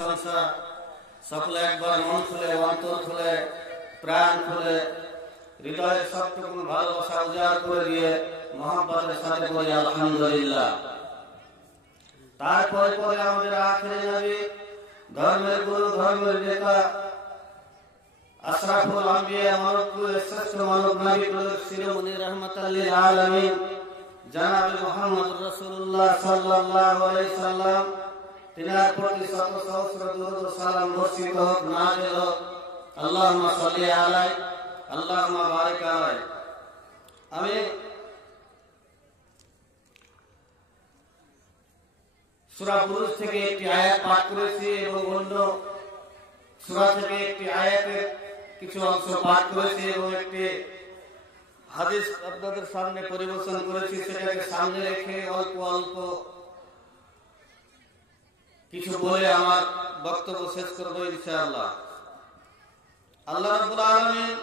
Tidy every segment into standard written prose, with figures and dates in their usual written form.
প্রশংসা। সকলে একবার মন খুলে, অন্তর খুলে, প্রাণ খুলে, হৃদয়ের সবটুকু ভালোবাসা উজাড় করে দিয়ে মোহাম্মতের সাথে বলি আলহামদুলিল্লাহ। তারপরে পরে আমাদের আখেরি নবী, ধর্মের গুরু, ধর্মের নেতা, আশরাফুল আম্বিয়া, মানবকুলের শ্রেষ্ঠ মানব, নবী কুলের শিরোমণি, রাহমাতাল লিল আলামিন, জনাবে মুহাম্মদুর রাসূলুল্লাহ সাল্লাল্লাহু আলাইহি সাল্লাম, তিনার প্রতি শত সহস্র দুরূদ ও সালাম বর্ষিত হোক, নাযিল হোক। আল্লাহুম্মা সাল্লি আলাইহি, আল্লাহুম্মা বারিক আলাইহি। আমি সূরা বুরুজ থেকে একটি আয়াত পাঠ করেছি এবং অন্য সূরা থেকে একটি আয়াতের কিছু অংশ পাঠ করেছি এবং একটি হাদিস আপনাদের সামনে পরিবেশন করেছি। সেটাকে সামনে রেখে অল্প অল্প কিছু বলে আমার বক্তব্য শেষ করব ইনশাআল্লাহ। আল্লাহ রাব্বুল আলামিন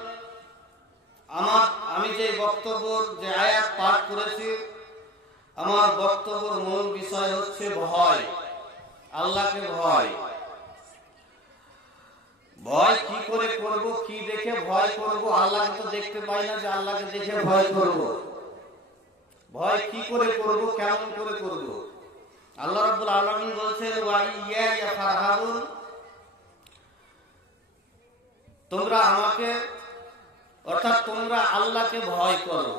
আমি যে বক্তব্য, যে আয়াত পাঠ করেছি, আমার বক্তব্যের মূল বিষয় হচ্ছে ভয়, আল্লাহকে ভয়। ভয় কি করে করব, কি দেখে ভয় করব? আল্লাহকে তো দেখতে পাই না যে আল্লাহকে দেখে ভয় করব। ভয় কি করে করব, কেমন করে করব? আল্লাহ রাব্বুল আলামিন বলছেন, ওয়া ইয়া ফারহাবুন, তোমরা আমাকে, অর্থাৎ তোমরা আল্লাহকে ভয় করো।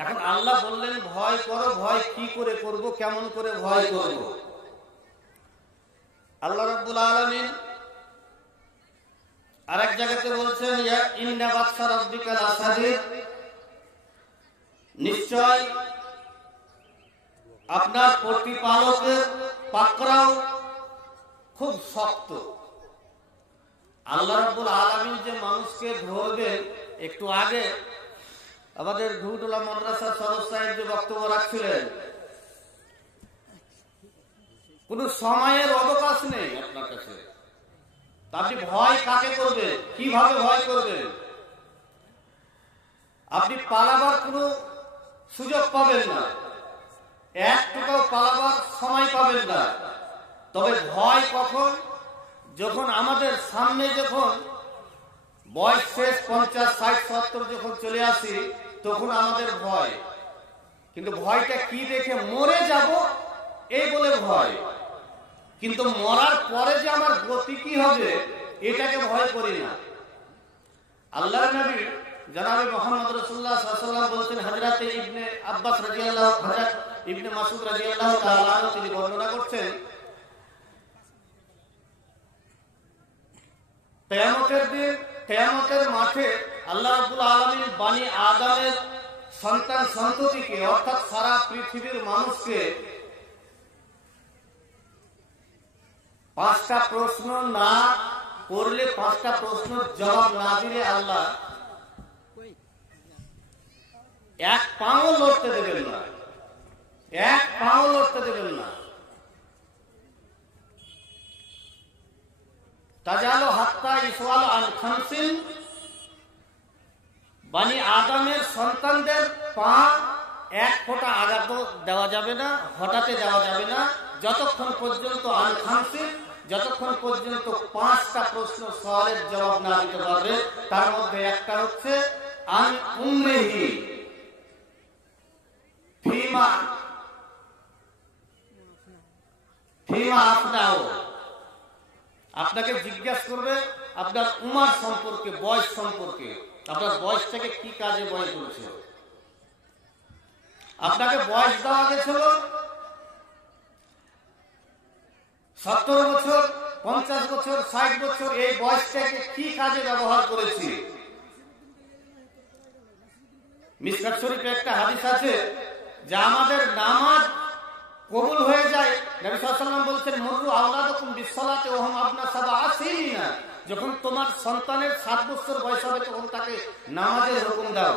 এখন আল্লাহ বললেন ভয় করো, ভয় কি করে করব, কেমন করে ভয় করব? আল্লাহ রাব্বুল আলামিন আরেক জায়গাতে বলছেন, ইয়া ইন্না বাতশা রাব্বিকা লাসাদীদ, নিশ্চয় আপনার প্রতিপালকের পাকড়াও খুব শক্ত। আল্লাহ রাব্বুল আলামিন যে মানুষকে ধরবেন, একটু আগে আমাদের ঘুটুলা মাদ্রাসার সদস্য সাহেব যে বক্তব্য রাখছিলেন, কোন সময়ের অবকাশ নেই আপনার কাছে। আপনি ভয় কাকে করবেন, কিভাবে ভয় করবেন? আপনি পালাবার কোনো সুযোগ পাবেন না, একটুকুও পালাবার সময় পাবেন না। তবে ভয় কখন? যখন আমাদের সামনে, যখন বয়স শেষ 50, 60, 70 যখন চলে আসি, তখন আমাদের ভয়। কিন্তু ভয়টা কি দেখে? মরে যাব এই বলে ভয়। কিন্তু মরার পরে যে আমার গতি কি হবে, এটাকে ভয় করি না। আল্লাহর নবী জনাবে মুহাম্মদ রাসূলুল্লাহ সাল্লাল্লাহু আলাইহি ওয়াসাল্লাম বলতেন, হযরত ইবনে আব্বাস রাদিয়াল্লাহু, হযরত ইবনে মাসউদ রাদিয়াল্লাহু তাআলা আনহু তিনি বর্ণনা করছেন, কিয়ামতের দিন, কিয়ামতের মাঠে আল্লাহ রাব্বুল আলামিন বনি আদমের সন্তান সন্ততিকে, অর্থাৎ সারা পৃথিবীর মানুষকে 5টা প্রশ্ন না করলে, 5টা প্রশ্নের জবাব না দিলে আল্লাহ এক পাও লড়তে দেবেন না, এক পাও লড়তে দেবেন না। তাজালো হাত্তা ইসওয়াল আল খামসিন, বনি আদমের সন্তানদের পা এক ফোঁটা আঘাত দেওয়া যাবে না, হঠাতে দেওয়া যাবে না, যতক্ষণ পর্যন্ত আল খামসিন, যতক্ষণ পর্যন্ত 5টা প্রশ্ন সওয়ালের জবাব না দিতে পারবে। তার মধ্যে একটা হচ্ছে আন উম্মিহি ফিমা আফনাও, আপনাকে জিজ্ঞাসা করবে আপনার উমার সম্পর্কে, বয়স সম্পর্কে, আপনার বয়সটাকে কি কাজে বয়স করেছে। আপনাকে বয়স দেওয়া গেছিল 70 বছর, 50 বছর, 60 বছর, এই বয়সটাকে কি কাজে ব্যবহার করেছি। মিশকাত শরীফে একটা হাদিস আছে যে আমাদের নামাজ কবুল হয়ে যায়। নবী সাল্লাল্লাহু আলাইহি ওয়াসাল্লাম বলছেন, মুরু আওলাদাকুম বিসসালাতি ওয়া হুম আবনা সাবআ সিনিনা, যখন তোমার সন্তানের 7 বছর বয়স হবে তখন তাকে নামাজের হুকুম দাও।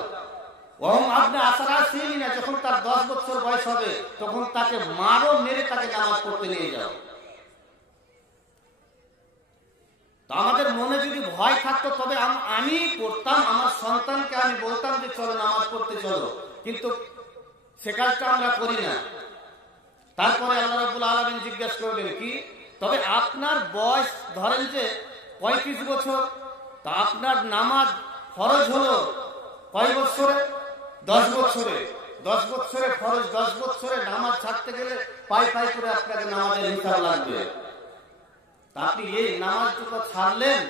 ওয়া হুম আবনা আশরা সিনিনা, যখন তার 10 বছর বয়স হবে তখন তাকে মারো, মেরে তাকে নামাজ পড়তে নিয়ে যাও। তো আমাদের মনে যদি ভয় থাকতো তবে আমি পড়তাম, আমার সন্তানকে আমি বলতাম যে চলো নামাজ পড়তে চলো, কিন্তু সে কাজটা আমরা করি না। তারপরে আল্লাহ রাব্বুল আলামিন জিজ্ঞাসা করলেন কি, তবে আপনার বয়স ধরেন যে 35 বছর, তা আপনার নামাজ ফরজ হলো কয় বছরে? 10 বছরে। 10 বছরে ফরজ, 10 বছরে নামাজ ছাড়তে গেলে পাই পাই করে আপনাকে নামাজের হিসাব লাগবে। তা আপনি এই নামাজটুকু ছাড়লেন,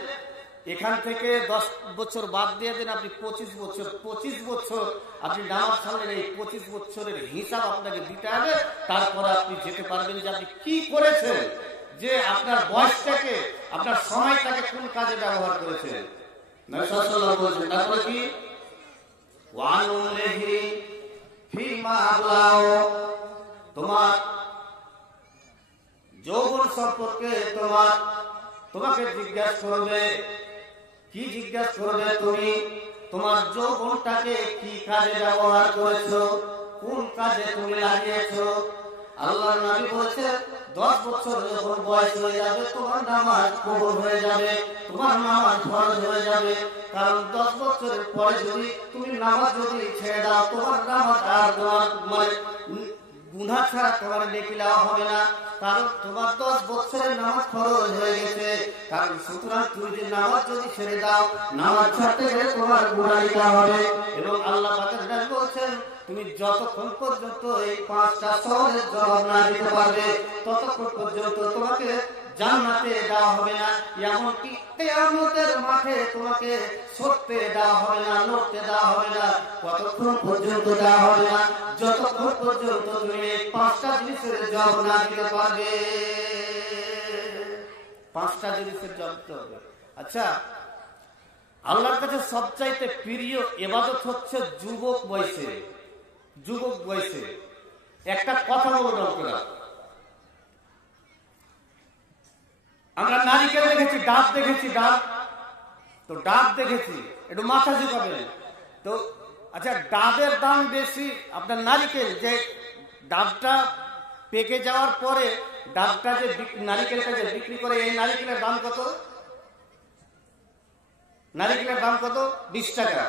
এখান থেকে 10 বছর বাদ দিয়ে দেন, আপনি 25 বছর। 25 বছর আপনি নামাজ ছাড়লেন, এই 25 বছরের হিসাব আপনাকে দিতে হবে। তারপরে আপনি যেতে পারবেন যে আপনি কি করেছেন, যে আপনার বয়সটাকে, আপনার সময়টাকে কোন কাজে ব্যবহার করেছেন। নবী সাল্লাল্লাহু আলাইহি ওয়াসাল্লাম বলেছেন, তারপরে কি, ওয়ান উমরিহি ফিমা আবলাও, তোমার যৌবন সম্পর্কে তোমাকে জিজ্ঞাসা করবে। কি জিজ্ঞাসা করবে? তুমি তোমার যৌবনটাকে কি কাজে ব্যবহার করেছো, কোন কাজে তুমি লাগিয়েছো। আল্লাহর নবী বলেছেন, 10 বছর যখন বয়স হয়ে যাবে তোমার নামাজ কবুল হয়ে যাবে, তোমার নামাজ ফরজ হয়ে যাবে। কারণ 10 বছরের পরে যদি তুমি নামাজ ছেড়ে দাও, তোমার নামাজ আর তোমার গুনাহ ছাড়া তোমার নেকি দেওয়া হবে না। কারণ তোমার 10 বছরের নামাজ ফরজ হয়ে গেছে। কারণ সুতরাং তুমি যে নামাজ যদি ছেড়ে দাও, নামাজ ছাড়তে গেলে তোমার গুনাহ দেওয়া হবে। এবং আল্লাহ পাকের নবী বলেছেন, তুমি যতক্ষণ পর্যন্ত এই 5টা সওয়ালের জবাব না দিতে পারবে, ততক্ষণ পর্যন্ত তোমাকে জান্নাতে দেওয়া হবে না। এমনকি কিয়ামতের মাঠে তোমাকে সরতে দেওয়া হবে না, লড়তে দেওয়া হবে না। কতক্ষণ পর্যন্ত দেওয়া হবে না? যতক্ষণ পর্যন্ত তুমি এই 5টা জিনিসের জবাব না দিতে পারবে। 5টা জিনিসের জবাব দিতে হবে। আচ্ছা, আল্লাহর কাছে সবচাইতে প্রিয় ইবাদত হচ্ছে যুবক বয়সে। যুবক বয়সে একটা কথা বলবো আপনারা, আমরা নারিকেল দেখেছি, ডাব দেখেছি, তো ডাব দেখেছি, একটু মাথা ঝুঁকাবেন তো। আচ্ছা, ডাবের দাম বেশি আপনার নারিকেল, যে ডাবটা পেকে যাওয়ার পরে ডাবটা যে নারিকেলটা যে বিক্রি করে, এই নারিকেলের দাম কত? নারিকেলের দাম কত? 20 টাকা।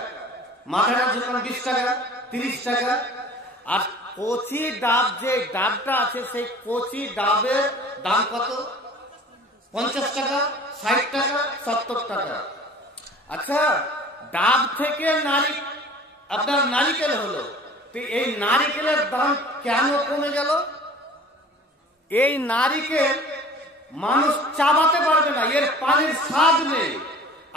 মাথাটা ঝুঁকান 20 টাকা, 30 টাকা। আর কচি ডাব, যে ডাবটা আছে, সেই কচি ডাবের দাম কত? 50 টাকা, 60 টাকা, 70 টাকা। আচ্ছা, ডাব থেকে আপনার নারিকেল হলো, তো এই নারিকেলের দাম কেন কমে গেল? এই নারিকেল মানুষ চাবাতে পারবে না, এর পানির স্বাদ নেই।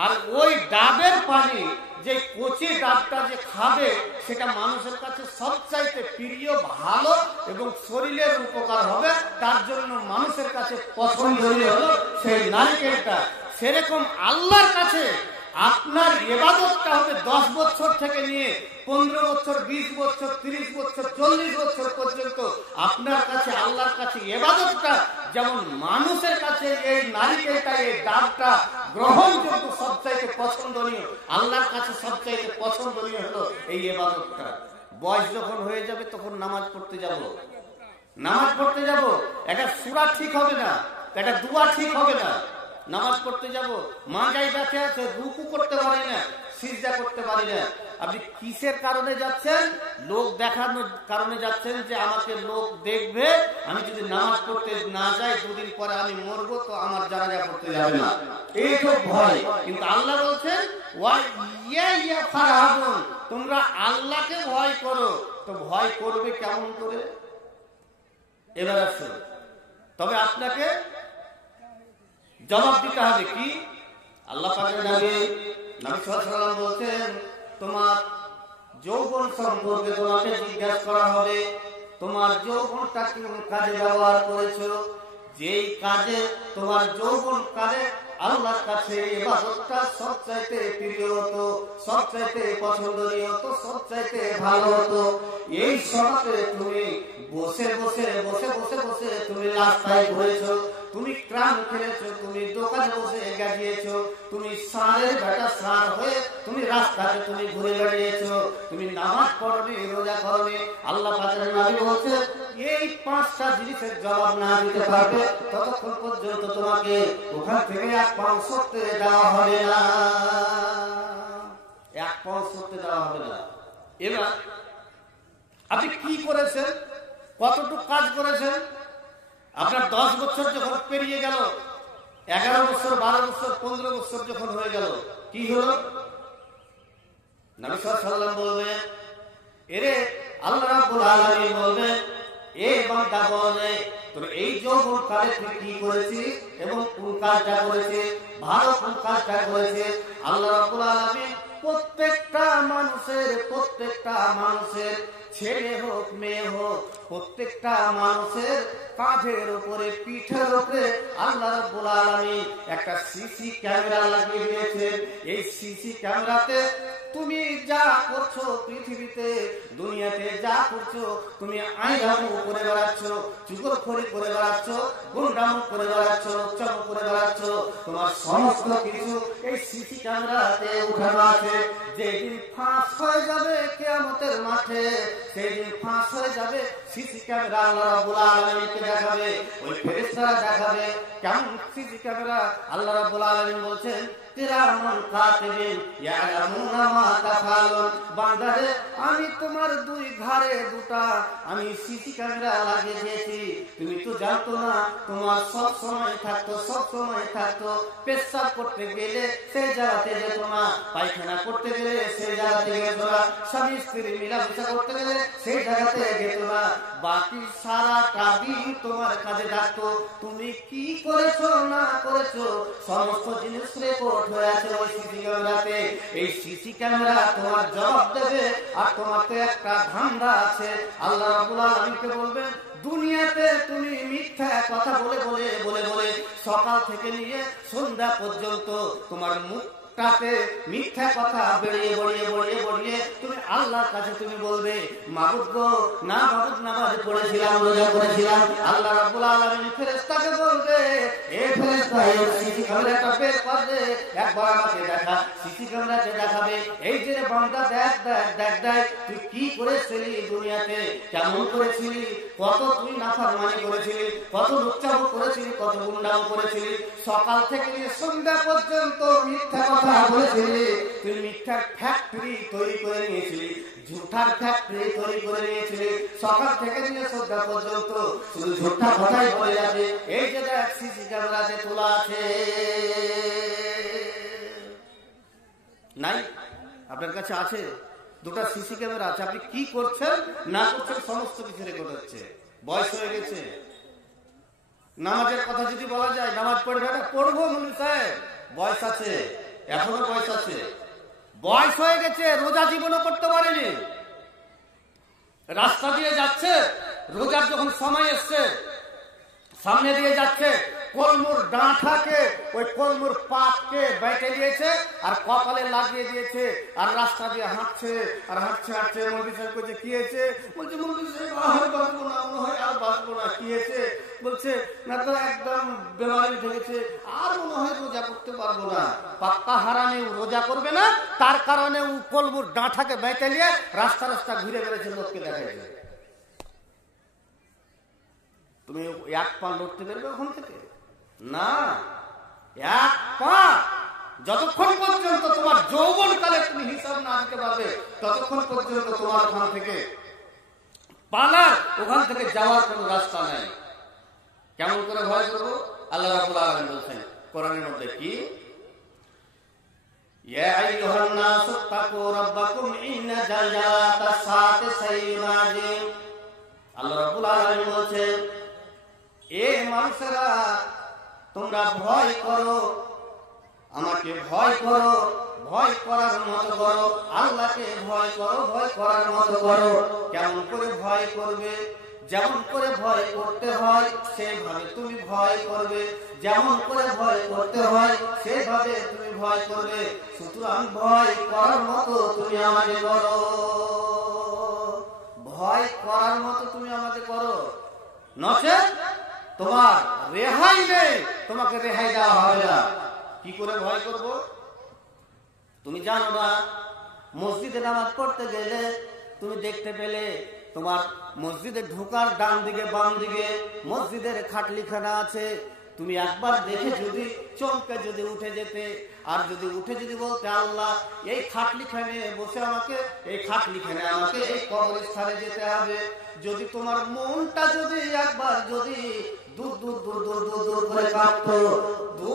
আর ওই ডাবের পানি, যে কচি ডাবটা যে খাবে, সেটা মানুষের কাছে সবচাইতে প্রিয়, ভালো এবং শরীরের উপকার হবে। তার জন্য মানুষের কাছে পছন্দনীয় হলো সেই নারিকেলটা। সেরকম আল্লাহর কাছে আপনার ইবাদতটা হবে 10 বছর থেকে নিয়ে 15 বছর, 20 বছর, 30 বছর, 40 বছর পর্যন্ত আপনার কাছে, আল্লাহর কাছে ইবাদতটা যেমন মানুষের কাছে এই নারিকেলটা, এই ডাবটা গ্রহণযোগ্য, সবচাইতে পছন্দনীয়, আল্লাহর কাছে সবচাইতে পছন্দনীয় হলো এই ইবাদতটা। বয়স যখন হয়ে যাবে তখন নামাজ পড়তে যাব, একটা সূরা ঠিক হবে না, একটা দোয়া ঠিক হবে না। নামাজ পড়তে যাব, মাজায় ব্যথা আছে, রুকু করতে পারি না, সিজদা করতে পারি না। আপনি কিসের কারণে যাচ্ছেন? লোক দেখানোর কারণে যাচ্ছেন, যে আমাকে লোক দেখবে, আমি যদি নামাজ পড়তে না যাই 2 দিন পরে আমি মরবো, তো আমার জানাজা পড়তে যাবে না, এই তো ভয়। কিন্তু আল্লাহ বলছেন, তোমরা আল্লাহকে ভয় করো। তো ভয় করবে কেমন করে? এবার আসুন, তবে আপনাকে জবাব দিতে হবে। কি? আল্লাহ পাকের নবী সাল্লাল্লাহু আলাইহি ওয়াসাল্লাম বলছেন, তোমার যৌবন সম্পর্কে তোমাকে জিজ্ঞাসা করা হবে, তোমার যৌবনটা কোন কাজে ব্যবহার করেছো। যেই কাজে তোমার যৌবন কাজে আল্লাহর কাছে ইবাদতটা সবচাইতে প্রিয় হতো, সবচাইতে পছন্দনীয় হতো, সবচাইতে ভালো হতো, এই সময়তে তুমি বসে তুমি রাস্তায় ঘুরেছো, তুমি ক্রাম খেলেছো, তুমি দোকানে বসে গিয়েছো, তুমি সারের বেটা সার হয়ে তুমি রাস্তাতে তুমি ঘুরে বেড়িয়েছো, তুমি নামাজ পড়নি, রোজা করনি। আল্লাহ পাকের নবী বলেছেন, এই 5টা জিনিসের জবাব না দিতে পারবে ততক্ষণ পর্যন্ত তোমাকে ওখান থেকে 1 পাও সরতে দেওয়া হবে না, 1 পাও সরতে দেওয়া হবে না। এবার আপনি কি করেছেন? কতটুকু কাজ করেছেন? আপনার 10 বছর যখন পেরিয়ে গেল, 11 বছর, 12 বছর, 15 বছর যখন হয়ে গেল, কি হলো? নবী সাল্লাল্লাহু আলাইহি ওয়াসাল্লাম বলবেন, এরে আল্লাহ রাব্বুল আলামিন বলবেন, এ বান্দা বলে তোর এই যৌবন কালে তুই কি করেছিস এবং কোন কাজটা করেছিস, ভালো কোন কাজটা করেছিস। আল্লাহ রাব্বুল আলামিন প্রত্যেকটা মানুষের ছেলে হোক মেয়ে হোক, প্রত্যেকটা মানুষের কাঁধের উপরে, পিঠের উপরে আল্লাহ রাব্বুল আলামিন একটা সিসি ক্যামেরা লাগিয়ে দিয়েছেন। এই সিসি ক্যামেরাতে তুমি যা করছো পৃথিবীতে, দুনিয়াতে যা করছো, তুমি আইনামু করে বেড়াচ্ছ, চুগলখড়ি করে বেড়াচ্ছ, গুন্ডামু করে বেড়াচ্ছ, লুচ্চামু করে বেড়াচ্ছ, তোমার সমস্ত কিছু এই সিসি ক্যামেরাতে উঠানো আছে। যেদিন ফাঁস হয়ে যাবে কিয়ামতের মাঠে, সেদিন ফাঁস হয়ে যাবে, সিসি ক্যামেরা আল্লাহ রাব্বুল আলামিনকে দেখাবে, ওই ফেরেশতারা দেখাবে। কেমন সিসি ক্যামেরা? আল্লাহ রাব্বুল আলামিন বলছেন, কিরামান কাতিবিন ইয়ালামুনা মা তাফআলুন। বান্দারে, আমি তোমার দুই ঘাড়ে দুটা আমি সিসি ক্যামেরা লাগিয়ে দিয়েছি। তুমি তো জানতো না, তোমার সব সময় থাকতো পেশাব করতে গেলে সেই জায়গাতে যেত না, পায়খানা করতে গেলে সেই জায়গাতে যেত না, স্বামী স্ত্রী মিলামেশা করতে গেলে সেই জায়গাতে যেত না, বাকি সারাটা দিন তোমার কাজে থাকতো। তুমি কি করেছো না করেছো সমস্ত জিনিস রেকর্ড হয়ে আছে ওই সিসি ক্যামেরাতে। এই সিসি ক্যামেরা তোমার জবাব দেবে। আর তোমাকে একটা ধান্দা আছে, আল্লাহ রাব্বুল আলামিনকে বলবেন, দুনিয়াতে তুমি মিথ্যা কথা বলে সকাল থেকে নিয়ে সন্ধ্যা পর্যন্ত তোমার মুখটাতে মিথ্যা কথা বড়িয়ে তুমি আল্লাহর কাছে তুমি বলবে, মাবুদ গো, না মাবুদ, নামাজ পড়েছিলাম, রোজা করেছিলাম। আল্লাহ রাব্বুল আলামিন ফেরেশতাকে বলবে, এ ফেরেশতা, এই সিসি ক্যামেরাটা বের কর দে, একবার আমাকে দেখা। সিসি ক্যামেরাতে দেখাবে, এই যে বান্দা, দেখ তুই কি করেছিলি দুনিয়াতে, কেমন করেছিলি, কত তুই নাফরমানি করেছিলি, কত লুচ্চামো করেছিলি, কত গুন্ডামো করেছিলি, সকাল থেকে নিয়ে সন্ধ্যা পর্যন্ত মিথ্যা কথা বলেছিলি। তুই মিথ্যার ফ্যাক্টরি তৈরি করে নিয়েছিলি, ঝুঠার ফ্যাক্টরি তৈরি করে নিয়েছিলি। সকাল থেকে নিয়ে সন্ধ্যা পর্যন্ত শুধু ঝুঠা কথাই বলে যাবে। এই যে দেখ সিসি ক্যামেরাতে তোলা আছে। নাই? আপনার কাছে আছে? দুটো সিসি ক্যামেরা আছে। আপনি কি করছেন না করছেন সমস্ত কিছু রেকর্ড হচ্ছে। বয়স হয়ে গেছে, নামাজের কথা যদি বলা যায়, নামাজ পড়বে না, পড়বো মনে সাহেব, বয়স আছে, এখনো বয়স আছে, বয়স হয়ে গেছে, রোজা জীবনও করতে পারেনি। রাস্তা দিয়ে যাচ্ছে, রোজার যখন সময় এসছে, সামনে দিয়ে যাচ্ছে, কলমুর ডাঁটাকে, ওই কলমুর পাতকে বেঁটে দিয়েছে আর কপালে লাগিয়ে দিয়েছে, আর রাস্তা দিয়ে হাঁটছে আর হাঁটছে। মৌলভী সাহেব বলছে, কি হয়েছে? বলছে, মৌলভী সাহেব আর বাঁচবো না, মনে হয় আর বাঁচবো না। কি হয়েছে? বলছে, না তো একদম বেমারি ঢেকেছে, আর মনে হয় রোজা করতে পারবো না। পাক্কা হারামে রোজা করবে না, তার কারণে ও কলমুর ডাঁটাকে বেঁটে নিয়ে রাস্তা ঘুরে বেড়েছে, লোককে দেখাইছে। তুমি এক পা লড়তে পারবে ওখান থেকে? না, এক পা। যতক্ষণ পর্যন্ত তোমার যৌবন কালে তুমি হিসাব না দিতে পারবে, ততক্ষণ পর্যন্ত তোমার ওখান থেকে পালার, ওখান থেকে যাওয়ার কোন রাস্তা নাই। কেমন করে ভয় করবো? আল্লাহ রাব্বুল আলামিন বলছেন কোরআনের মধ্যে, কি, ইয়া আইয়ুহান নাসু তাকু রাব্বাকুম ইন্না জালজালাতাস সাআতি শাইউন আযীম। আল্লাহ রাব্বুল আলামিন বলছেন, এ মানুষেরা, তোমরা ভয় করো, আমাকে ভয় করো, ভয় করার মতো করো, আল্লাহকে ভয় করো, ভয় করার মতো করো। কেমন করে ভয় করবে? যেমন করে ভয় করতে হয় সেভাবে তুমি ভয় করবে, যেমন করে ভয় করতে হয় সেভাবে তুমি ভয় করবে। সুতরাং ভয় করার মতো তুমি আমাকে করো, ভয় করার মতো তুমি আমাকে করো, নচেৎ তোমার রেহাই নেই, তোমাকে রেহাই দেওয়া হবে না। কি করে ভয় করব? তুমি জানো না, মসজিদে নামাজ পড়তে গেলে তুমি দেখতে পেলে তোমার মসজিদে ঢোকার ডান দিকে বাম দিকে মসজিদের খাটলিখানা আছে, তুমি একবার দেখে যদি চমকে যদি উঠে যেতে, আর যদি উঠে যদি বলতে আল্লাহ এই খাটলিখানে বসে আমাকে, এই খাটলিখানে আমাকে এই কবরস্থানে যেতে হবে, যদি তোমার মনটা যদি একবার যদি দূর দূর দূর দূর দূর দূর করে কাঁপতো,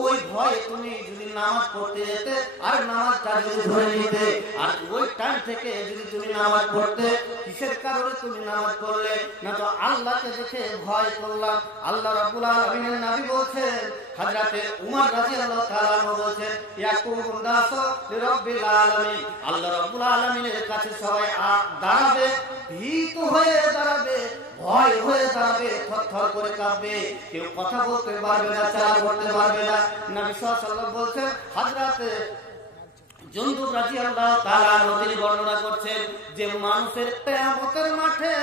ওই ভয়ে তুমি যদি নামাজ পড়তে যেতে আর নামাজটা যদি ধরে নিতে, আর ওই টাইম থেকে যদি তুমি নামাজ পড়তে, কিসের কারণে তুমি নামাজ পড়লে? না তো আল্লাহকে দেখে ভয় করলাম। আল্লাহ রাব্বুল আলামিনের নবী বলছেন, হযরতে উমর রাদিয়াল্লাহু তাআলা বলছেন, ইয়াকুমুন নাসু লিরাব্বিল আলামিন, আল্লাহ রাব্বুল আলামিনের কাছে সবাই দাঁড়াবে, ভীত হয়ে দাঁড়াবে, ভয় হয়ে দাঁড়াবে, থরথর করে কাঁপবে, কেউ কথা বলতে পারবে না, চাল করতে পারবে না। নবী সাল্লাল্লাহু আলাইহি ওয়াসাল্লাম বলছেন, হযরতে জুনদুব রাদিয়াল্লাহু তাআলা তিনি বর্ণনা করছেন যে মানুষের কিয়ামতের মাঠে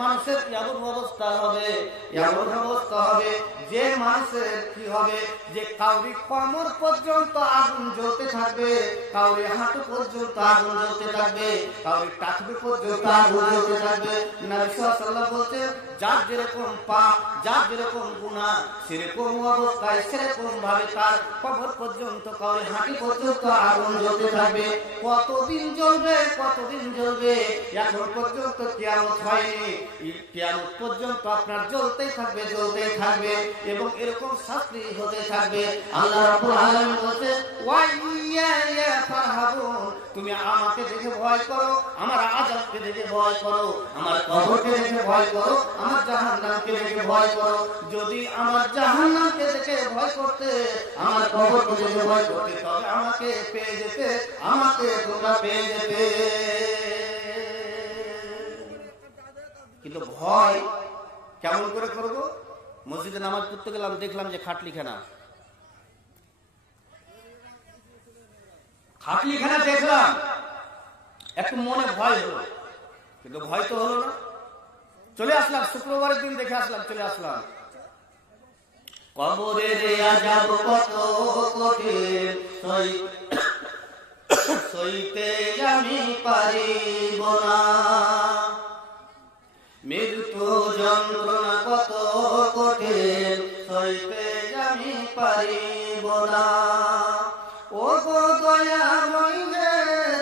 মানুষের এমন অবস্থা হবে, এমন অবস্থা হবে যে মানুষের কি হবে, যে কাউরি কোমর পর্যন্ত আগুন জ্বলতে থাকবে, কাউরি হাঁটু পর্যন্ত আগুন জ্বলতে থাকবে, কাউরি টাকবি পর্যন্ত আগুন জ্বলতে থাকবে। নবী সাল্লাল্লাহু আলাইহি ওয়াসাল্লাম বলছেন, যার যেরকম পাপ, যার যেরকম গুনাহ, সেরকম অবস্থায় সেরকম ভাবে তার কবর পর্যন্ত, কাউরি হাঁটু পর্যন্ত আগুন জ্বলতে থাকবে। কতদিন জ্বলবে, কতদিন জ্বলবে? এখন পর্যন্ত কিয়ামত হয়নি, কিয়ামত পর্যন্ত আপনার জ্বলতেই থাকবে, জ্বলতেই থাকবে, এবং এরকম শাস্তি হতে থাকবে। আল্লাহ রাব্বুল আলামিন বলছে, ওয়া ইয়া ফারহাবুন, তুমি আমাকে দেখে ভয় করো, আমার আযাবকে দেখে ভয় করো, আমার কবরকে দেখে ভয় করো, আমার জাহান্নামকে দেখে ভয় করো। যদি আমার জাহান্নামকে দেখে ভয় করতে, আমার কবরকে দেখে ভয় করতে, তবে আমাকে পেয়ে যেতে, আমাকে তোমরা পেয়ে যেতে। কিন্তু ভয় কেমন করে করবো? মসজিদে নামাজ পড়তে গেলাম, দেখলাম যে খাটলিখানা, খাটলিখানা দেখলাম, একটু মনে ভয় হলো, কিন্তু ভয় তো হলো না, চলে আসলাম। শুক্রবারের দিন দেখে আসলাম, চলে আসলাম। কবরের আযাব কত কঠিন, সইতে আমি পারিব না, মৃত্যু যন্ত্রণা কত কঠিন, সইতে আমি পারিব না। ও গো দয়াময় হে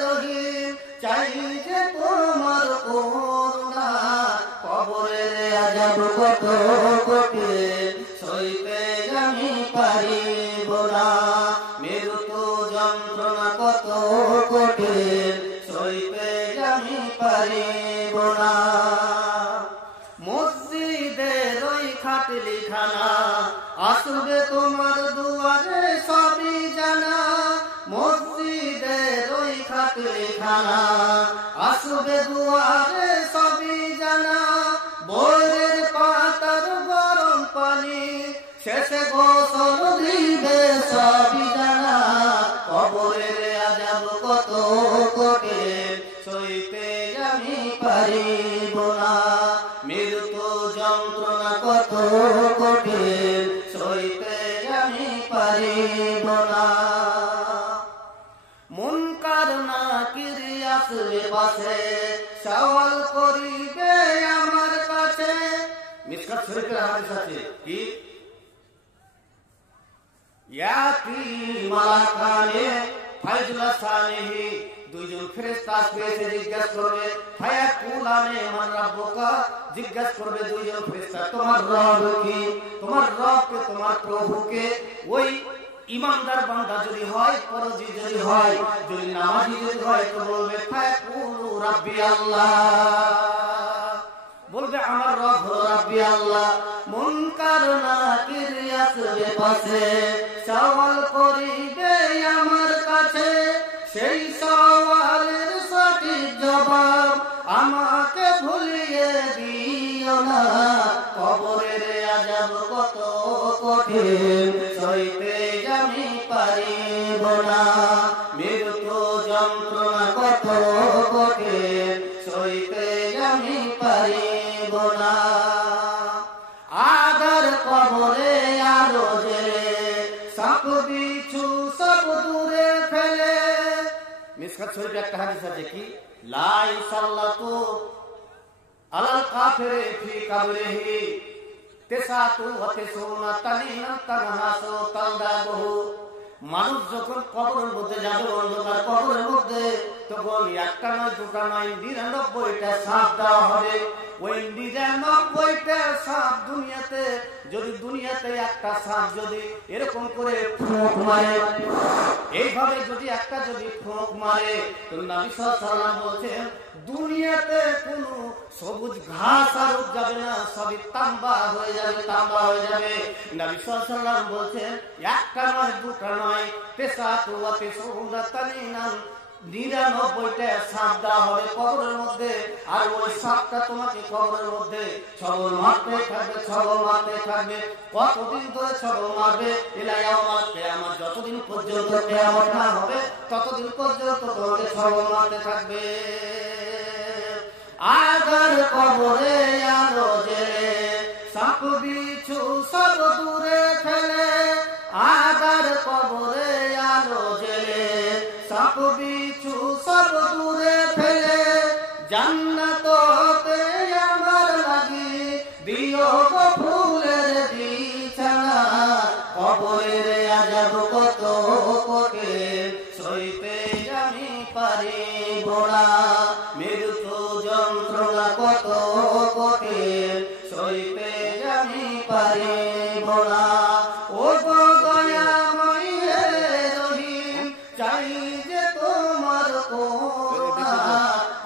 রহিম, চাই যে তোমার করুণা, কবরের আযাব কত কঠিন, সইতে আমি পারিব না, মৃত্যু যন্ত্রণা কত কঠিন, সইতে আমি পারিব না। মসজিদের ওই খাটলিখানা, আসবে তোমার দুয়ারে সবই জানা, মসজিদের ওই খাটলিখানা, আসবে দুয়ারে সবই জানা, বইয়ের পাতার গরম পানি, শেষে গোসল দিবে সবই জানা, কবরের আযাব কত কঠিন, সইতে আমি পারিব না, মৃত্যু যন্ত্রণা কত কঠিন, সইতে আমি পারিব না। মুনকার নাকির আসবে পাশে, সওয়াল করিবে আমার কাছে। মিশকাত শরীফের হাদিস আছে কি, ইয়াতি মালাকানে ফায়জুলা সানিহি, দুইজন ফেরেশতা আসবে, এসে জিজ্ঞাসা করবে, ফায়াকুলানে মান রাব্বুকা, জিজ্ঞাসা করবে দুইজন ফেরেশতা, তোমার রব কি, তোমার রবকে, তোমার প্রভুকে। ওই ইমানদার বান্দা যদি হয়, পরজি যদি হয়, যদি নামাজি যদি হয়, তো বলবে ফায়াকুলু রাব্বি আল্লাহ, বলবে আমার রব হলো রাব্বি আল্লাহ। মুনকার নাকির আসবে পাশে, সওয়াল করিবে আমার কাছে, সেই সওয়ালের সঠিক জবাব আমাকে ভুলিয়ে দিও না, কবরের আযাব কত কঠিন, সইতে আমি পারিব না, মৃত্যু যন্ত্রণা কত কঠিন, সইতে আমি পারিব না। আদার কবরে আরো জেলে, সাপ বিছু সব দূরে ফেলে। মিশকাত শরীফে একটা হাদিস আছে কি, লা ইসাল্লাতু আলাল কাফিরি ফি কাবরিহি, মানুষ যখন কবরের মধ্যে যাবে, অন্ধকার কবরের মধ্যে, তখন একটা নয় দুটা নয় 99টা সাপ দেওয়া হবে। ওই 99টা সাপ দুনিয়াতে একটা সাপ যদি এরকম করে ফোঁক মারে, এইভাবে যদি একটা ফোঁক মারে, তো নবী সাল্লাল্লাহু আলাইহি ওয়াসাল্লাম বলছেন দুনিয়াতে কোনো সবুজ ঘাস আর যাবে না, সবই তাম্বা হয়ে যাবে। নবী সাল্লাল্লাহু আলাইহি ওয়াসাল্লাম বলছেন একটা নয় দুটা নয় 99টা সাপ দেওয়া হবে কবরের মধ্যে। আর ওই সাপটা তোমাকে কবরের মধ্যে ছবল মারতে থাকবে। কতদিন ধরে ছবল মারবে? ইলা ইয়াউমাল কিয়ামত, যতদিন পর্যন্ত কিয়ামত না হবে ততদিন পর্যন্ত তোমাকে ছবল মারতে থাকবে। আগার কবরে আলো জেলে সাপ বিছু সব দূরে ফেলে, আগার কবরে আলো জেলে সাপ বিছু সব দূরে ফেলে, জান্নাতে আমার লাগি দিও গো ফুলের বিছানা, কবরের আযাব কত কঠিন সইতে আমি পারিব না, মৃত্যু যন্ত্রণা কত কঠিন সইতে আমি পারিব না। ও গো দয়াময় হে রহিম, চাই যে তোমার করুণা,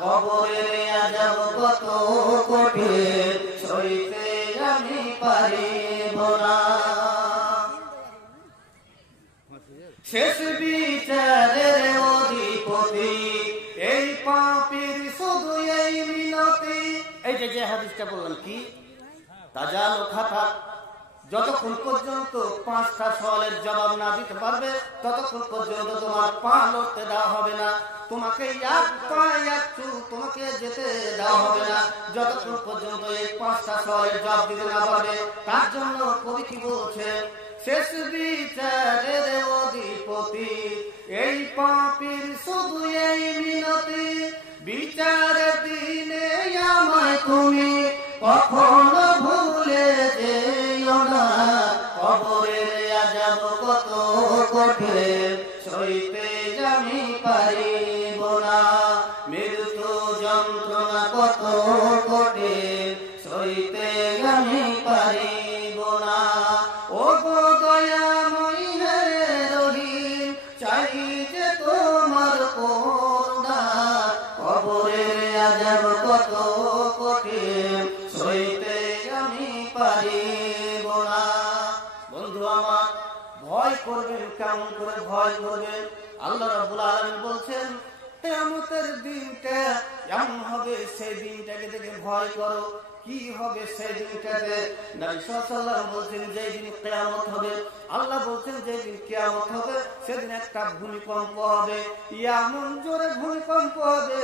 কবরের আযাব কত কঠিন সইতে আমি পারিব না। শেষ বিচারের অধিপতি এই পাপীর শুধু এই মিনতি। এই যে হাদিসটা বললাম কি তাজা লোখা থাক, যতক্ষণ পর্যন্ত 5টা সওয়ালের জবাব না দিতে পারবে ততক্ষণ পর্যন্ত তোমার পা লড়তে দেওয়া হবে না, তোমাকে এক পা এক চুল তোমাকে যেতে দেওয়া হবে না, যতক্ষণ পর্যন্ত এই 5টা সওয়ালের জবাব দিতে না পারবে। তার জন্য কবি কি বলছে, শেষ বিচারের অধিপতি এই পাপীর শুধু এই মিনতি, বিচারের দিনে আমায় তুমি কখনো ভুলে যেও না, কবরের আযাব কত কঠিন সইতে আমি পারিব না, মৃত্যু যন্ত্রণা কত কঠিন সইতে আমি পারিব না। ও গো দয়াময় হে রহিম, চাই যে তোমার করুণা, কবরের আযাব কত কঠিন সইতে আমি পারিব না। বন্ধু আমার, ভয় করবেন, কেমন করে ভয় করবেন? আল্লাহ রাব্বুল আলামিন বলছেন কিয়ামতের দিনটা এমন হবে, সেই দিনটাকে দেখে ভয় করো। কি হবে সেই দিনটাতে? নবী সাল্লাল্লাহু আলাইহি ওয়াসাল্লাম বলছেন যেই দিন কিয়ামত হবে, আল্লাহ বলছেন যেই দিন কিয়ামত হবে সেদিন একটা ভূমিকম্প হবে, এমন জোরে ভূমিকম্প হবে,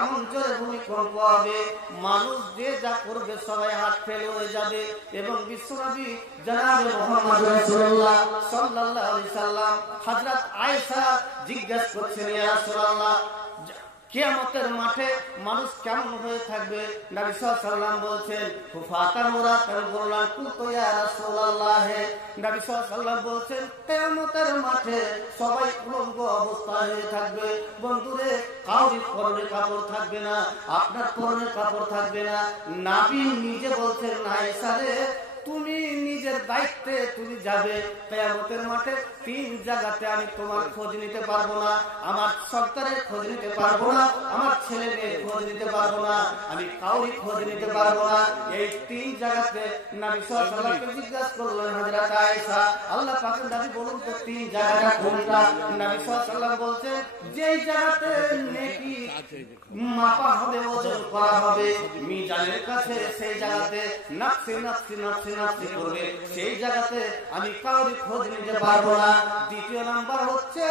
এমন জোরে ভূমিকম্প হবে, মানুষ যে যা করবে সবাই হাত ফেলে হয়ে যাবে। এবং বিশ্বনবী জনাবে মুহাম্মদ রাসূলুল্লাহ সাল্লাল্লাহু আলাইহি সাল্লাম হযরত আয়েশা জিজ্ঞাসা করছেন, ইয়া রাসূলুল্লাহ কিয়ামতের মাঠে মানুষ কেমন হয়ে থাকবে? নবী সাল্লাল্লাহু আলাইহি ওয়াসাল্লাম বলছেন কুফাতান মুরাতান বললাম কুনতু ইয়া রাসূলুল্লাহ। নবী সাল্লাল্লাহু আলাইহি ওয়াসাল্লাম বলছেন কিয়ামতের মাঠে সবাই উলঙ্গ অবস্থায় হয়ে থাকবে। বন্ধুরে, কাউরি পরনে কাপড় থাকবে না, আপনার পরনে কাপড় থাকবে না। নবী নিজে বলছেন আয়েশা রে, তুমি নিজের দায়িত্বে তুমি যাবে কিয়ামতের মাঠে। 3 জায়গাতে আমি তোমার খোঁজ নিতে পারবো না, আমার সন্তানের খোঁজ নিতে পারবো না, আমার ছেলে মেয়ের খোঁজ নিতে পারবো না, আমি কাউরি খোঁজ নিতে পারবো না। এই 3 জায়গাতে নবী সাল্লাল্লাহু আলাইহি ওয়াসাল্লামকে জিজ্ঞাসা করলেন হযরত আয়েশা, আল্লাহ পাকের নবী বলুন তো 3 জায়গাটা কোনটা? নবী সাল্লাল্লাহু আলাইহি ওয়াসাল্লাম বলছেন যেই জায়গাতে নেকি মাপা হবে, ওজন করা হবে মিজানের কাছে, সেই জায়গাতে নাফসি নাফসি নাফসি নাফসি করবে, সেই জায়গাতে আমি কাউরি খোঁজ নিতে পারবো না। দ্বিতীয় নাম্বার হচ্ছে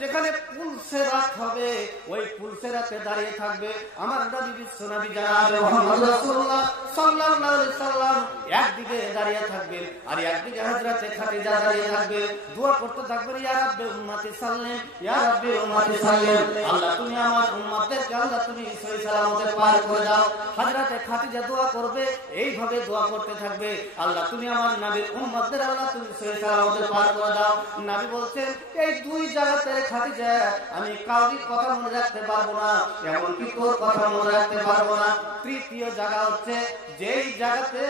যেখানে পুলসেরাত হবে, ওই পুলসেরাতে দাঁড়িয়ে থাকবে আমার নবী বিশ্বনবী জনাবে মুহাম্মদ রাসূলুল্লাহ সাল্লাল্লাহু আলাইহি সাল্লাম, একদিকে দাঁড়িয়ে থাকবেন আর একদিকে হযরতে খাদিজা দাঁড়িয়ে থাকবে, দোয়া করতে থাকবেন ইয়া রাব্বি উম্মতি সাল্লিম, ইয়া রাব্বি উম্মতি সাল্লিম, আল্লাহ তুমি আমার উম্মতদেরকে আল্লাহ তুমি সহি সালামতে পার করে দাও। হযরতে খাদিজা দোয়া করবে, এইভাবে দোয়া করতে থাকবে আল্লাহ তুমি আমার নবীর উম্মতদের আল্লাহ তুমি সহিহ সালামতে পার করে দাও। নবী বলছেন এই দুই জায়গাতে খাদিজা আমি কাউরির কথা মনে রাখতে পারবো না, এমনকি তোর কথা মনে রাখতে পারবো না। তৃতীয় জায়গা হচ্ছে যেই জায়গাতে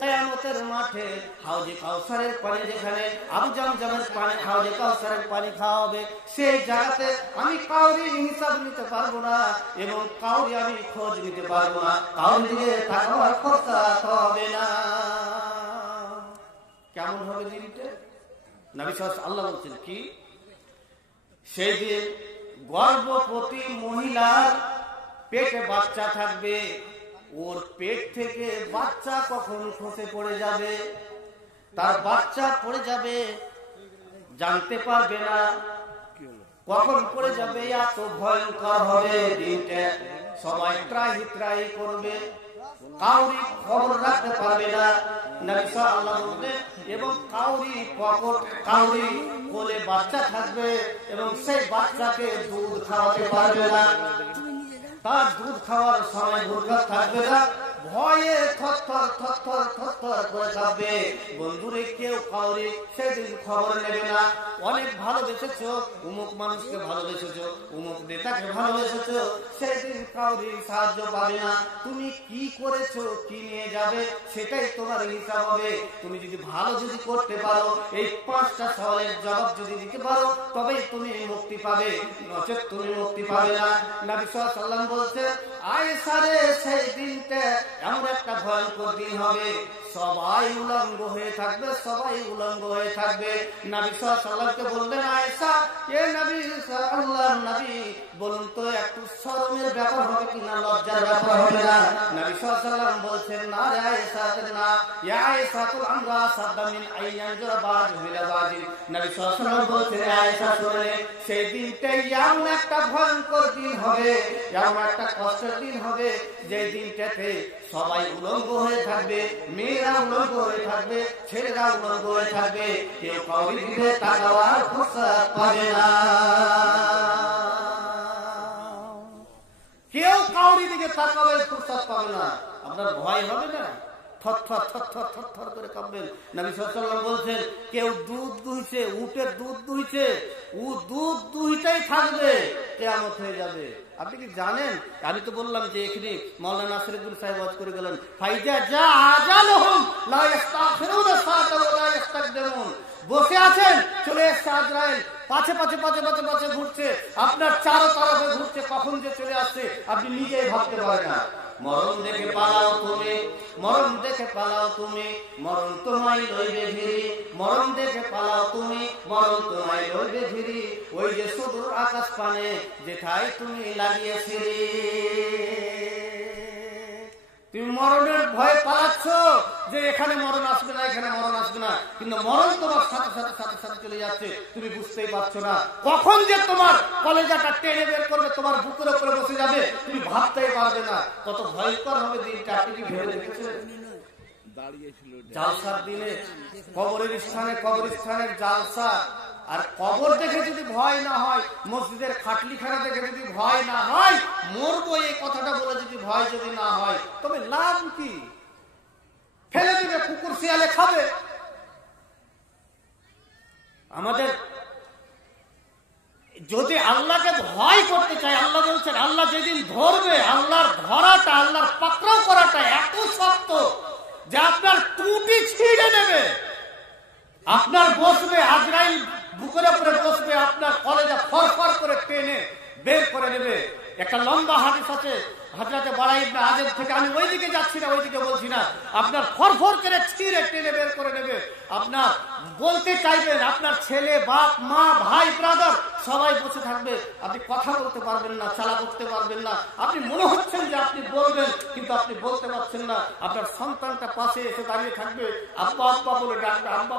কিয়ামতের মাঠে হাউজে কাউসারের পানি, যেখানে আবু জামজামের পানি হাউজে কাউসারের পানি খাওয়া হবে, সেই জায়গাতে আমি কাউরি হিসাব নিতে পারবো না এবং কাউরি আমি খোঁজ নিতে পারবো না, কাউরি দিকে তাকাবার খরচা হবে না। কেমন হবে দিনটা? নবী সাল্লাল্লাহু আল্লাহ বলছেন কি, সেই দিন গর্ভবতী মহিলার পেটে বাচ্চা থাকবে, ওর পেট থেকে বাচ্চা কখন খসে পড়ে যাবে, তার বাচ্চা পড়ে যাবে জানতে পারবে না, কখন পড়ে যাবে এত ভয়ঙ্কর হবে দিনটা। সবাই ত্রাহি ত্রাহি করবে, কাউরি খবর রাখতে পারবে না। নবী সাল্লাল্লাহু আলাইহি ওয়াসাল্লাম এবং কাউরি কোলে বাচ্চা থাকবে এবং সেই বাচ্চাকে দুধ খাওয়াতে পারবে না, তার দুধ খাওয়ার সময় দুর্গত থাকবে না, ভয়ে থরথর থরথর থরথর করে কাঁপবে। বন্ধুরে কেউ কাউরি সেদিন খবর নেবে না। অনেক ভালোবেসেছো, অমুক মানুষকে ভালোবেসেছো, অমুক নেতাকে ভালোবেসেছো, সেদিন কাউরি সাহায্য পাবে না। তুমি কি করেছো, কি নিয়ে যাবে, সেটাই তোমার হিসাব হবে। তুমি যদি ভালো যদি করতে পারো, এই 5টা সওয়ালের জবাব যদি দিতে পারো, তবেই তুমি মুক্তি পাবে, নচেত তুমি মুক্তি পাবে না। নবী সাল্লাল্লাহু আলাইহি ওয়াসাল্লাম বলছে আয়েশা রে, সেই দিনটা এমন একটা ভয়ঙ্কর দিন হবে, সবাই উলঙ্গ হয়ে থাকবে, সবাই উলঙ্গ হয়ে থাকবে। নবী সাল্লাল্লাহু আলাইহি ওয়াসাল্লামকে বললেন আয়েশা, এ নবী আল্লাহর নবী বলুন তো একটু শরমের ব্যাপার হবে কিনা, লজ্জার ব্যাপার হবে না? নবী সাল্লাল্লাহু আলাইহি ওয়াসাল্লাম বলছেন না রে আয়েশা, না ইয়া আয়েশা তুল আমরা সাদা মিন আইয়ান জাবাদ মিলা বাদিন। নবী সাল্লাল্লাহু আলাইহি ওয়াসাল্লাম বলছেন আয়েশা শুনে, সেই দিনটা এমন একটা ভয়ঙ্কর দিন হবে, এমন একটা কষ্টের দিন হবে, যে দিনটাতে সবাই উলঙ্গ হয়ে থাকবে, মেয়েরা উলঙ্গ হয়ে থাকবে, ছেলেরা উলঙ্গ হয়ে থাকবে, কেউ কাউরি দিকে তাকাবার ফুরসত পাবে না, কেউ কাউরি দিকে তাকাবার ফুরসত পাবে না। আপনার ভয় হবে না? থরথর থরথর থরথর করে কাঁপবেন। নবী সাল্লাল্লাহু আলাইহি ওয়াসাল্লাম বলছেন কেউ দুধ দুইছে, উটের দুধ দুইছে, ও দুধ দুইটাই থাকবে, কিয়ামত হয়ে যাবে। আপনি কি জানেন? আমি তো বললাম যে এখানে মাওলানা নাসিরউদ্দিন সাহেব ওয়াজ করে গেলেন, ফাইজা জা আজালুহুম লা ইস্তাখিরুনা সাআতা ওয়া লা ইস্তাকদিমুন। বসে আছেন, চলে এসেছে আজরাইল, পাছে পাছে পাছে পাছে পাছে ঘুরছে, আপনার চারতরফে ঘুরছে, কখন যে চলে আসছে আপনি নিজেই ভাবতে পারেন না। মরণ দেখে পালাও তুমি, মরণ দেখে পালাও তুমি, মরণ তোমায় লইবে ঘিরি, মরণ দেখে পালাও তুমি, মরণ তোমায় লইবে ঘিরি, ওই যে সুদূর আকাশ পানে যেথায় তুমি লাগিয়েছিলি। তুমি মরণের ভয়ে পালাচ্ছ যে এখানে মরণ আসবে না, এখানে মরণ আসবে না, কিন্তু মরণ তোমার সাথে সাথে সাথে সাথে চলে যাচ্ছে, তুমি বুঝতেই পারছো না। কখন যে তোমার কলেজাটা টেনে বের করবে, তোমার বুকের উপরে বসে যাবে, তুমি ভাবতেই পারবে না। কত ভয়ঙ্কর হবে দিনটা, আপনি কি ভেবে দেখেছেন? জালসার দিনে কবরস্থানের জালসা, আর কবর দেখে যদি ভয় না হয়, মসজিদের খাটলিখানা দেখে যদি ভয় না হয়, মরবো এই কথাটা বলে যদি ভয় যদি না হয়, তবে লাভ কি? ফেলে দিবে, কুকুর শিয়ালে খাবে। আমাদের যদি আল্লাহকে ভয় করতে চাই, আল্লাহ বলছেন আল্লাহ যেদিন ধরবে, আল্লাহর ধরাটা, আল্লাহর পাকড়াও করাটা এত শক্ত যে আপনার টুটি ছিঁড়ে নেবে, আপনার বসবে, আজরাইল বুকের উপরে বসবে, আপনার কলেজে ফরফর করে টেনে বের করে নেবে। একটা লম্বা হাদিস আছে হযরত বারা ইবনে আযিব থেকে, আমি ওইদিকে যাচ্ছি না, ওইদিকে বলছি না, আপনার ফরফর করে ছিঁড়ে টেনে বের করে নেবে। আপনার বলতে চাইবেন, আপনার ছেলে, বাপ, মা, ভাই, ব্রাদার সবাই বসে থাকবে, আপনি কথা বলতে পারবেন না, চালা করতে পারবেন না, আপনি মনে হচ্ছেন যে আপনি বলবেন কিন্তু আপনি বলতে পারছেন না। আপনার সন্তানটা পাশে এসে দাঁড়িয়ে থাকবে, আব্বা আব্বা বলে ডাকবে, আব্বা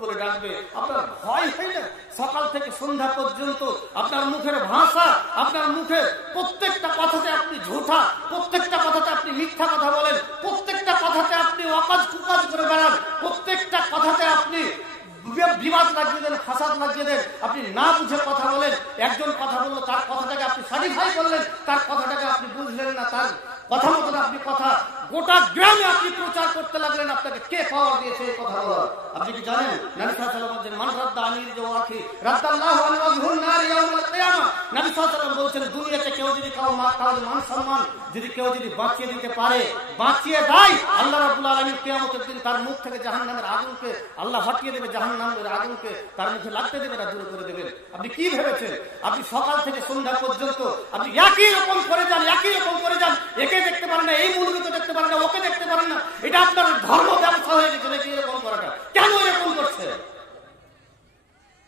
বলে ডাকবে, আপনার ভয় হয় না? সকাল থেকে সন্ধ্যা পর্যন্ত আপনার মুখের ভাষা, আপনার মুখের প্রত্যেকটা কথাতে আপনি ঝুঠা, প্রত্যেকটা কথাতে আপনি মিথ্যা কথা বলেন, প্রত্যেকটা কথাতে আপনি অকাজ কুকাজ করে বেড়ান, প্রত্যেকটা কথাতে আপনি বিবাদ লাগিয়ে দেন, ফাসাদ লাগিয়ে দেন, আপনি না বুঝে কথা বলেন। একজন কথা বললো, তার কথাটাকে আপনি সাটিফাই করলেন, তার কথাটাকে আপনি বুঝলেন না, তার কথা মতন আপনি কথা গোটা গ্রামে আপনি প্রচার করতে লাগলেন। আপনাকে কে পাওয়ার দিয়েছে এই কথা বলার? আপনি কি জানেন নবী সাল্লাল্লাহু আলাইহি ওয়াসাল্লাম বলেন মান রাদ্দা আনিল জাওয়াকি রাদ্দাল্লাহু আনহু ওয়াজহুন নার ইয়াউমাল কিয়ামা। নবী সাল্লাল্লাহু আলাইহি ওয়াসাল্লাম বলেন দুনিয়াতে কেউ যদি কারো মান সম্মান যদি কেউ যদি বাঁচিয়ে দিতে পারে, বাঁচিয়ে দেয়, আল্লাহ রাব্বুল আলামিন কিয়ামতের দিন তার মুখ থেকে জাহান্নামের আগুনকে আল্লাহ হটিয়ে দেবে, জাহান্নামের আগুনকে তার মুখে লাগতে দেবে না, দূর করে দেবেন। আপনি কি ভেবেছেন আপনি সকাল থেকে সন্ধ্যা পর্যন্ত আপনি একই রকম করে যান, একই রকম করে যান, একে দেখতে পারেন না, এই মূলকে দেখতে পারেন না, ওকে দেখতে পারেন না, এটা আপনার ধর্ম ব্যবসা হয়ে গেছে নাকি এরকম করাটা? কেন এরকম করছে?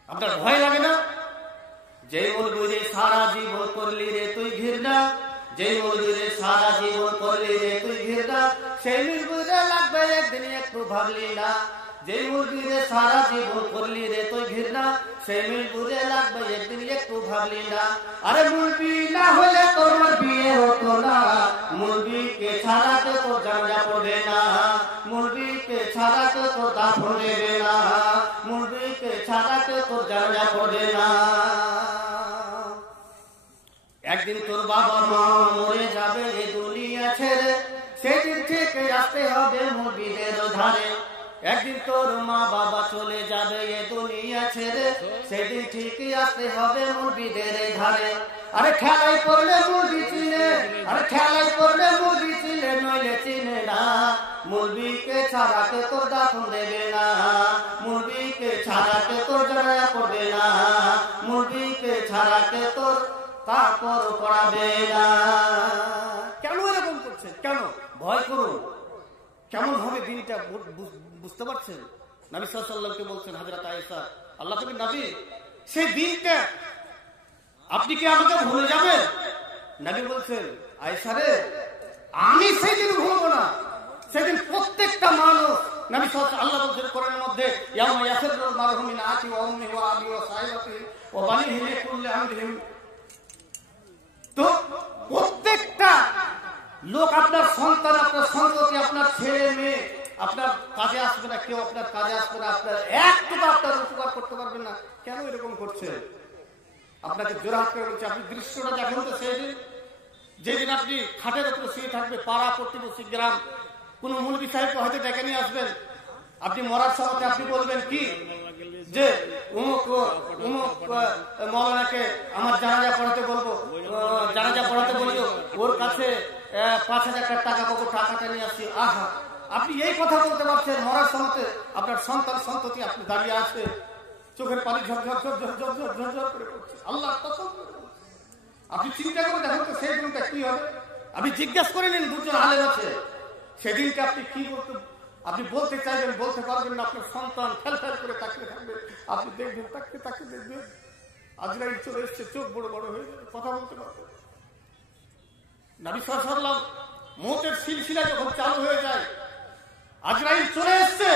আপনার ভয় লাগে না? যে বলবো রে সারা জীবন করলি রে তুই ঘৃণা, যে বলবি রে সারা জীবন করলি রে তুই ঘৃণা, সেই বুঝে লাগবে একদিন একটু ভাবলি না। যে মুরগি রে সারা জীবন করলি রে তুই ঘৃণা, সেই মিল বুঝে লাগবে একদিন একটু ভাবলি না। আরে মুরগি না হলে তোর বিয়ে হতো না, মুরগিকে ছাড়া তো তোর জানাজা পড়বে না, মুরগিকে ছাড়া তো তোর দাফন দেবে না, মুরগিকে ছাড়া তো তোর জানাজা পড়বে না। একদিন তোর বাবা মা মরে যাবে এই দুনিয়া ছেড়ে, সেদিন থেকে আসতে হবে মুরগিদের ধারে। একদিন তোর মা বাবা চলে যাবে এ দুনিয়া ছেড়ে, সেদিন ঠিকই আসতে হবে মুরগিদের ধারে। আরে ঠেলাই পড়লে মুরগি চিনে, আরে ঠেলাই পড়লে মুরগি চিনে, নইলে চিনে না, মুরগিকে ছাড়াকে তোর দাফন দেবে না, মুরগিকে ছাড়াকে তোর জানাজা পড়বে না, মুরগিকে ছাড়াকে তোর কাপড় পরাবে না। কেন এরকম করছেন? কেন? ভয় করুন। কেমন হবে দিনটা বুঝতে পারছেন? নবী সাল্লাল্লাহু আলাইহি ওয়াসাল্লামকে বলছেন হযরত আয়েশা, আল্লাহ নবী নবী সেই দিনটা আপনি কি আমাকে ভুলে যাবেন? নবী বলছেন আয়েশা রে, আমি সেই দিন ভুলবো না। সেদিন প্রত্যেকটা মানুষ, নবী সাল্লাল্লাহু আল্লাহ বলছেন কোরআনের মধ্যে ইয়াউমা ইয়াফিরুল মারহু মিন আখি ওয়া উম্মিহি ওয়া আবিহি ওয়া সাহিবাতিহি ওয়া বানিহি লিকুল্লি আমরিহিম। তো প্রত্যেকটা লোক, আপনার সন্তান, আপনার সন্ততি, আপনার ছেলে মেয়ে আপনার কাজে আসবে না, কেউ আপনার কাজে আসবে না, আপনার একটু আপনার উপকার করতে পারবেন না। কেন এরকম করছে? আপনাকে জোরহাট করে বলছে, আপনি দৃশ্যটা দেখুন তো সেদিন, যেদিন আপনি খাটের উপরে শুয়ে থাকবে, পাড়া প্রতিবেশী গ্রাম কোন মুলবি সাহেবকে হয়তো ডেকে নিয়ে আসবেন, আপনি মরার সময় আপনি বলবেন কি যে উমুক উমুক মৌলানাকে আমার জানাজা পড়াতে বলবো, জানাজা পড়াতে বলবো, ওর কাছে 5,000 টাকা পাবো, টাকাটা নিয়ে আসছি। আহা, আপনি এই কথা বলতে পারছেন মরার সময়? আপনার সন্তান সন্ততি আপনি দাঁড়িয়ে আছে, চোখের পানি ঝরঝর ঝরঝর ঝরঝর ঝরঝর করে পড়ছে। আল্লাহ কসম, আপনি চিন্তা করে দেখুন তো সেই দিনটা কি হবে। আপনি জিজ্ঞাসা করে নিন, দুজন আলেম আছে, সেদিনকে আপনি কি বলতে, আপনি বলতে চাইবেন, বলতে পারবেন না। আপনার সন্তান ফেল ফেল করে তাকিয়ে থাকবে, আপনি দেখবেন, তাকে তাকে দেখবেন, আজরাইল চলে এসছে, চোখ বড় বড় হয়ে যাবে, কথা বলতে পারবে। নবী সাল্লাল্লাহু আলাইহি ওয়াসাল্লাম মওতের সিলসিলা যখন চালু হয়ে যায়, আজরাইল চলে এসছে,